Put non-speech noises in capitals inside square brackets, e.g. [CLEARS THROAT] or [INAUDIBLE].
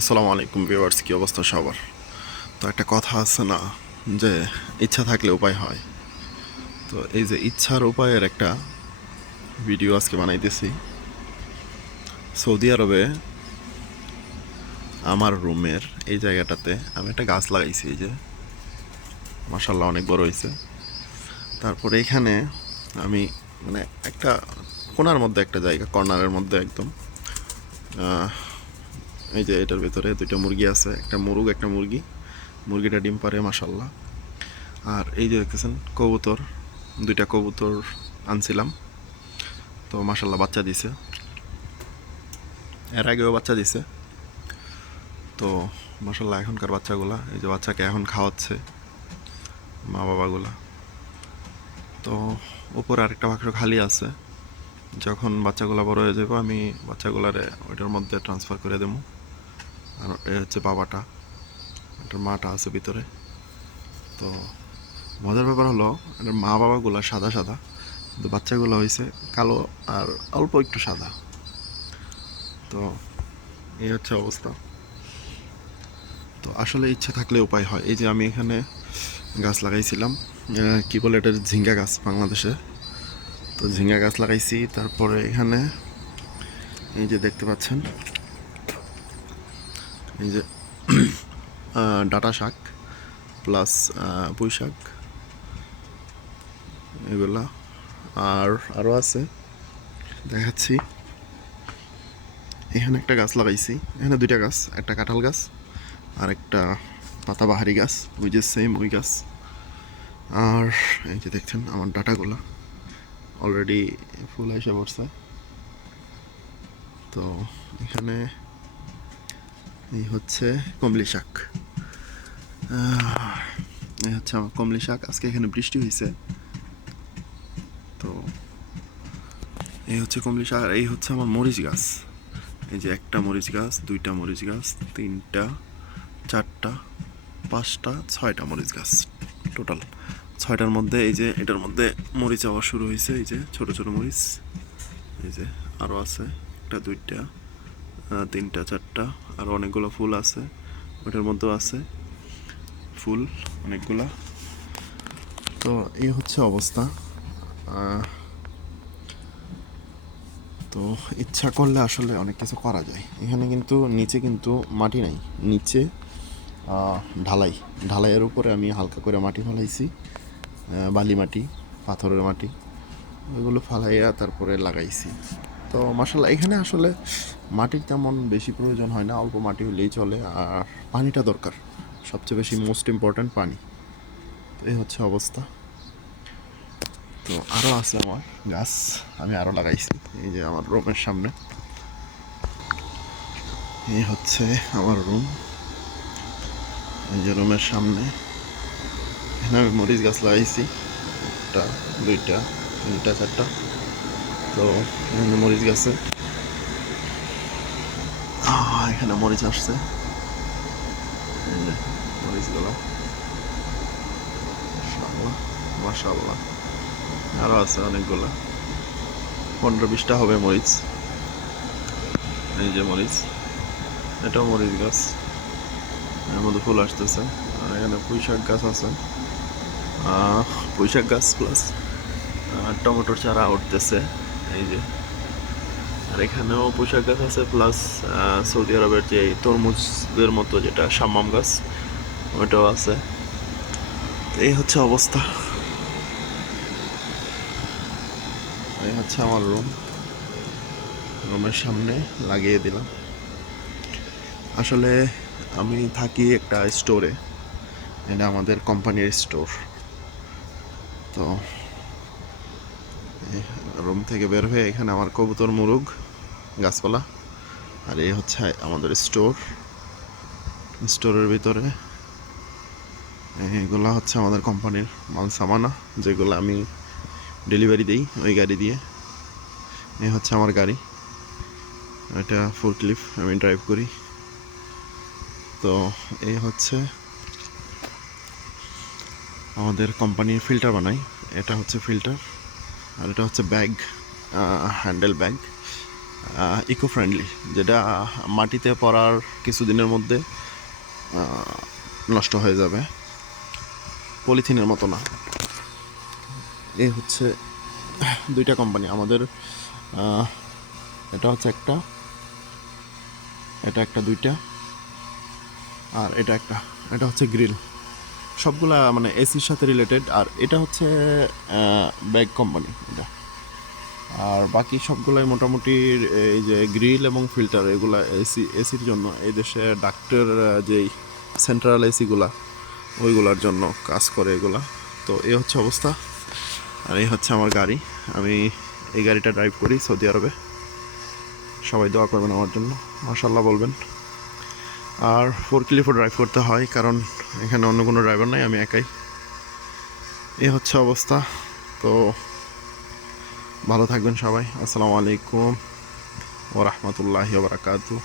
আসসালামু আলাইকুম ভিউয়ার্স, কি অবস্থা সবার? তো একটা কথা আছে না, যে ইচ্ছা থাকলে উপায় হয়। তো এই যে ইচ্ছার উপায়ের একটা ভিডিও আজকে বানাইতেছি। সৌদি আরবে আমার রুমের এই জায়গাটাতে আমি একটা গাছ লাগাইছি, এই যে। মাসাল্লাহ অনেক বড় হয়েছে তারপরে এখানে আমি মানে একটা কোনার মধ্যে একটা জায়গা, কর্নারের মধ্যে একদম। এই যে এটার ভেতরে দুইটা মুরগি আছে, একটা মুরগ, একটা মুরগি। মুরগিটা ডিম পারে মাসাল্লাহ আর এই যে দেখতেছেন, কবুতর, দুইটা কবুতর আনছিলাম। তো মাসাল্লাহ বাচ্চা দিছে। এর আগেও বাচ্চা দিছে। তো মাসাল্লাহ এখনকার বাচ্চাগুলা, এই যে বাচ্চাকে এখন খাওয়াচ্ছে মা বাবাগুলা। তো উপরে আরেকটা বাক্স খালি আছে। যখন বাচ্চাগুলো বড় হয়ে যাবে, আমি বাচ্চাগুলারে ওইটার মধ্যে ট্রান্সফার করে দেবো। আর এ হচ্ছে বাবাটা, এটার মাটা আছে ভিতরে। তো মজার ব্যাপার হলো, এটার মা বাবাগুলো সাদা সাদা, কিন্তু বাচ্চাগুলো হয়েছে কালো আর অল্প একটু সাদা। তো এই হচ্ছে অবস্থা। তো আসলে ইচ্ছে থাকলে উপায় হয়। এই যে আমি এখানে গাছ লাগাইছিলাম কি বলে এটা ঝিঙ্গা গাছ বাংলাদেশে? তো ঝিঙ্গা গাছ লাগাইছি, তারপরে এখানে এই যে দেখতে পাচ্ছেন এই যে [CLEARS THROAT] ডাটা শাক প্লাস পুঁই শাক, এগুলা। আর আরও আছে, দেখাচ্ছি। এখানে একটা গাছ লাগাইছি। এখানে দুইটা গাছ, একটা কাঁঠাল গাছ আর একটা পাতাবাহারি গাছ। ওই যে সেম ওই গাছ। আর এই যে দেখছেন আমার ডাটাগুলা অলরেডি ফুল এসে পড়ছে। তো এখানে এই হচ্ছে কমলি শাক। এই হচ্ছে আমার কমলি শাক। আজকে এখানে বৃষ্টি হয়েছে তো এই হচ্ছে কমলি শাক আর এই হচ্ছে আমার মরিচ গাছ। এই যে একটা মরিচ গাছ, দুইটা মরিচ গাছ, তিনটা, চারটা, পাঁচটা, ছয়টা মরিচ গাছ টোটাল ছয়টার মধ্যে এই যে এটার মধ্যে মরিচ আবার শুরু হয়েছে এই যে ছোট ছোট মরিচ। এই যে আরও আছে, একটা, দুইটা তিনটা, চারটা আর অনেকগুলো ফুল আছে। ওটার মধ্যেও আছে। ফুল, অনেকগুলা। তো এই হচ্ছে অবস্থা। তো ইচ্ছা করলে আসলে অনেক কিছু করা যায়। এখানে কিন্তু নিচে কিন্তু মাটি নাই। নিচে ঢালাই। ঢালাইয়ের উপরে আমি হালকা করে মাটি ফেলাইছি। বালি মাটি, পাথরের মাটি। ওইগুলো ফালাইয়া তারপরে লাগাইছি। তো মাসাল্লাহ এখানে আসলে মাটির তেমন বেশি প্রয়োজন হয় না, অল্প মাটি হলেই চলে আর পানিটা দরকার, সবচেয়ে বেশি মোস্ট ইম্পর্ট্যান্ট পানি। তো এই হচ্ছে অবস্থা। তো আরও আছে আমার গাছ, আমি আরও লাগাইছি, এই যে আমার রুমের সামনে। এই হচ্ছে আমার রুম, এই যে রুমের সামনে। এখানে আমি মরিচ গাছ লাগাইছি, একটা, দুইটা, তিনটা, চারটা। তো মরিচ গাছে। এখানে মরিচ আসছে। যে, মরিচগুলো। মাশাআল্লাহ আরও আছে অনেকগুলো। পনেরো বিশটা হবে মরিচ। এই যে মরিচ। এটাও মরিচ গাছ। এর মধ্যে ফুল আসতেছে। আর এখানে পুঁই শাক গাছ আছে। পুঁই শাক গাছ প্লাস টমেটোর চারা উঠতেছে। এই যে। আর এখানেও পোশাক গাছ আছে প্লাস সৌদি আরবের যে তরমুজের মতো যেটা সাম্মাম গাছ ওইটাও আছে। এই হচ্ছে অবস্থা। এই হচ্ছে আমার রুম রুমের সামনে লাগিয়ে দিলাম। আসলে আমি থাকি একটা স্টোরে এটা আমাদের কোম্পানির স্টোর তো রুম থেকে বের হয়ে এখানে আমার কবুতর, মুরগ, গাছপালা আর এই হচ্ছে আমাদের স্টোর। স্টোরের ভিতরে এগুলো হচ্ছে আমাদের কোম্পানির মাল, সামানা, যেগুলো আমি ডেলিভারি দিই ওই গাড়ি দিয়ে। এই হচ্ছে আমার গাড়ি। এটা ফুল ক্লিপ আমি ড্রাইভ করি। তো এই হচ্ছে আমাদের কোম্পানির ফিল্টার বানাই। এটা হচ্ছে ফিল্টার। আর এটা হচ্ছে bag handle bag eco friendly যেটা মাটিতে পড়ার কিছুদিনের মধ্যে নষ্ট হয়ে যাবে। পলিথিনের মতো না। এই হচ্ছে দুইটা কোম্পানি আমাদের এটা হচ্ছে একটা, এটা একটা দুইটা, আর এটা একটা, এটা হচ্ছে গ্রিল সবগুলা মানে এসির সাথে রিলেটেড আর এটা হচ্ছে ব্যাগ কোম্পানি এটা। আর বাকি সবগুলাই মোটামুটি, এই যে গ্রিল এবং ফিল্টার এগুলা এসি এসির জন্য। এই দেশে ডাক্তার যেই সেন্ট্রাল এসিগুলা ওইগুলার জন্য কাজ করে এগুলা। তো এই হচ্ছে অবস্থা। আর এই হচ্ছে আমার গাড়ি। আমি এই গাড়িটা ড্রাইভ করি সৌদি আরবে। সবাই দোয়া করবেন আমার জন্য। মাশাল্লাহ বলবেন। আর ফোর ক্লিফও ড্রাইভ করতে হয়, কারণ এখানে অন্য কোনো ড্রাইভার নাই, আমি একাই। এই হচ্ছে অবস্থা, তো ভালো থাকবেন সবাই। আসসালামু আলাইকুম ও রহমতুল্লাহি বারাকাতু